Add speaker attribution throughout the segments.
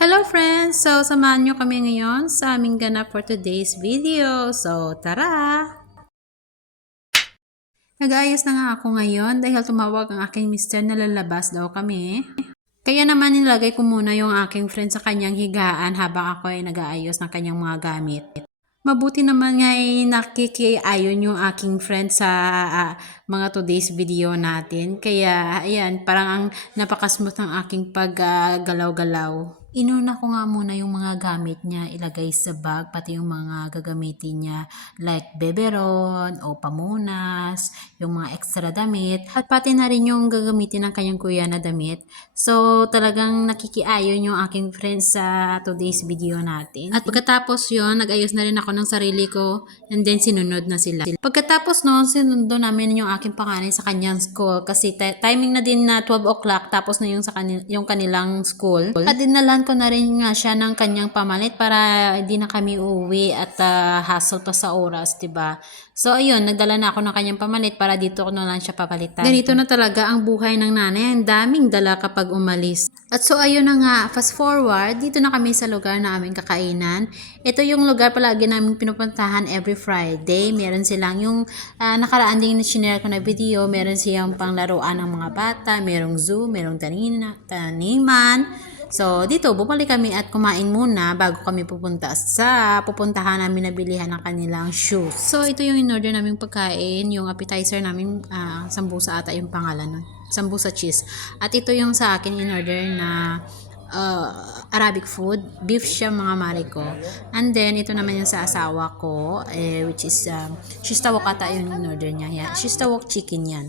Speaker 1: Hello friends! So, samahan nyo kami ngayon sa aming ganap for today's video. So, tara! Nag-aayos na nga ako ngayon dahil tumawag ang aking mister na lalabas daw kami. Kaya naman nilagay ko muna yung aking friend sa kanyang higaan habang ako ay nag-aayos ng kanyang mga gamit. Mabuti naman nga ay nakikiayon yung aking friend sa ah, mga today's video natin. Kaya, ayan, parang ang napakasmooth ng aking paggalaw-galaw. Inuna ko nga muna yung mga gamit niya ilagay sa bag, pati yung mga gagamitin niya like beberon o pamunas, yung mga extra damit, at pati na rin yung gagamitin ng kanyang kuya na damit. So, talagang nakikiayon yung aking friends sa today's video natin. At pagkatapos yon nag-ayos na rin ako ng sarili ko and then sinunod na sila. Pagkatapos noon, sinundo namin yung aking panganay sa kanyang school kasi ti- timing na din na 12 o'clock tapos na yung, sa kanil- yung kanilang school. At dinalan ko na rin nga siya ng kanyang pamalit para hindi na kami uwi at ah, hassle pa sa oras, 'di ba? So ayun, nagdala na ako ng kanyang pamalit para dito ko na lang siya papalitan. Ganito na talaga ang buhay ng nanay, ang daming dala kapag umalis. At so ayun na nga, fast forward, dito na kami sa lugar na aming kakainan. Ito yung lugar palagi namin pinupuntahan every Friday. Meron silang yung ah, nakaraan din na shinare ko na video, meron silang panglaruan ng mga bata, merong zoo, merong tanina, taniman. So, dito, bumalik kami at kumain muna bago kami pupunta sa pupuntahan namin na bilihan ng kanilang shoes. So, ito yung in-order naming pagkain, yung appetizer namin, ah, sambusa ata yung pangalan nun. Sambusa cheese. At ito yung sa akin in-order na uh, Arabic food. Beef siya mga mari ko. And then, ito naman yung sa asawa ko, eh, which is, um, shistawok ata yung in-order niya. Yeah, shistawok chicken yan.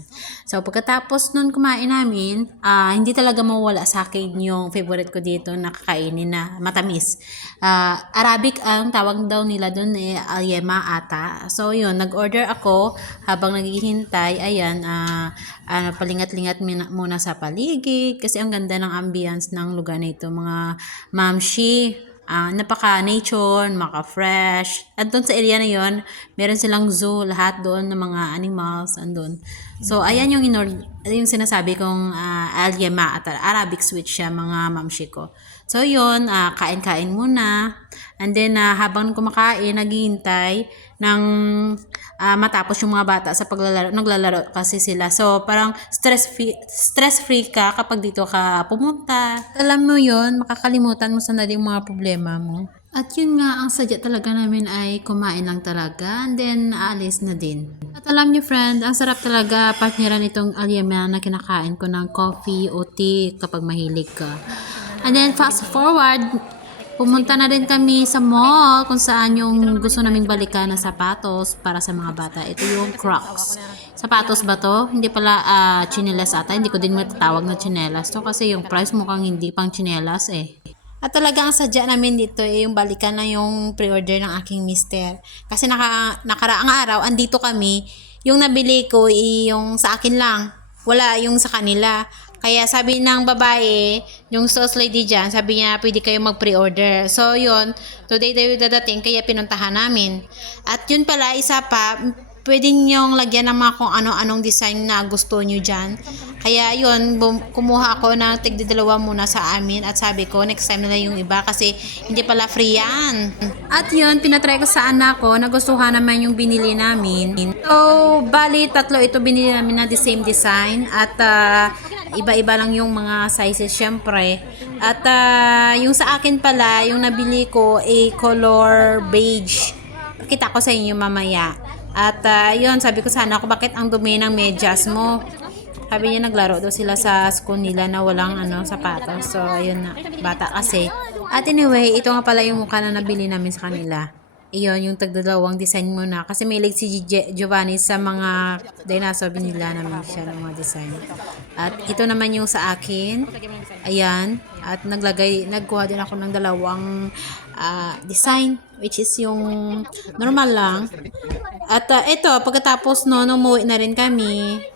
Speaker 1: So, pagkatapos nun kumain namin, ah, hindi talaga mawala sa akin yung favorite ko dito na kakainin na matamis. Ah, Arabic ang tawag daw nila doon eh, alyema ata. So, yun, nag-order ako habang naghihintay. Ayan, ah, ah, palingat-lingat muna sa paligid kasi ang ganda ng ambience ng lugar na ito. Mga mamshi, ah, napaka-nature, maka-fresh. At doon sa area na yon meron silang zoo, lahat doon ng mga animals, andun. So, ayan yung, inor yung sinasabi kong uh, alyema at Arabic sweet siya, mga mamshi ko. So, yun, ah, kain-kain muna. And then, ah, habang kumakain, naghihintay ng ah, matapos yung mga bata sa paglalaro, naglalaro kasi sila. So, parang stress free, stress free ka kapag dito ka pumunta. Alam mo yun, makakalimutan mo sana yung mga problema mo. At yun nga, ang sadya talaga namin ay kumain lang talaga and then aalis na din. At alam niyo friend, ang sarap talaga partneran itong alyama na kinakain ko ng coffee o tea kapag mahilig ka. And then fast forward, Pumunta na rin kami sa mall kung saan yung gusto naming balikan na sapatos para sa mga bata. Ito yung Crocs. Sapatos ba to? Hindi pala ah, chinelas ata. Hindi ko din matatawag na chinelas to kasi yung price mukhang hindi pang chinelas eh. At talaga ang sadya namin dito eh, yung balikan na yung pre-order ng aking mister. Kasi naka, nakaraang araw, andito kami, yung nabili ko eh, yung sa akin lang. Wala yung sa kanila. Kaya sabi ng babae, yung sauce lady dyan, sabi niya pwede kayo mag-pre-order. So yun, today tayo dadating kaya pinuntahan namin. At yun pala, isa pa, pwede niyong lagyan ng mga kung ano-anong design na gusto niyo dyan. Kaya yun, kumuha ako ng tigdadalawa muna sa amin at sabi ko, next time na lang yung iba kasi hindi pala free yan. At yun, pinatry ko sa anak ko, nagustuhan naman yung binili namin. So, bali, tatlo ito binili namin na the same design at ah, iba-iba lang yung mga sizes syempre. At ah, yung sa akin pala, yung nabili ko, a color beige. Pakita ko sa inyo mamaya. At ah, yun, sabi ko sana ako, bakit ang dumi ng medyas mo? Sabi niya naglaro daw sila sa school nila na walang ano sapatos. So, ayun na. Bata kasi. At anyway, ito nga pala yung mukha na nabili namin sa kanila. Iyon, yung tagdadalawang design muna. Kasi may like si Giovanni sa mga dinosaur binila namin siya ng mga design. At ito naman yung sa akin. Ayan. At naglagay, nagkuha din ako ng dalawang ah, design. Which is yung normal lang. At ah, ito, pagkatapos no, umuwi na rin kami.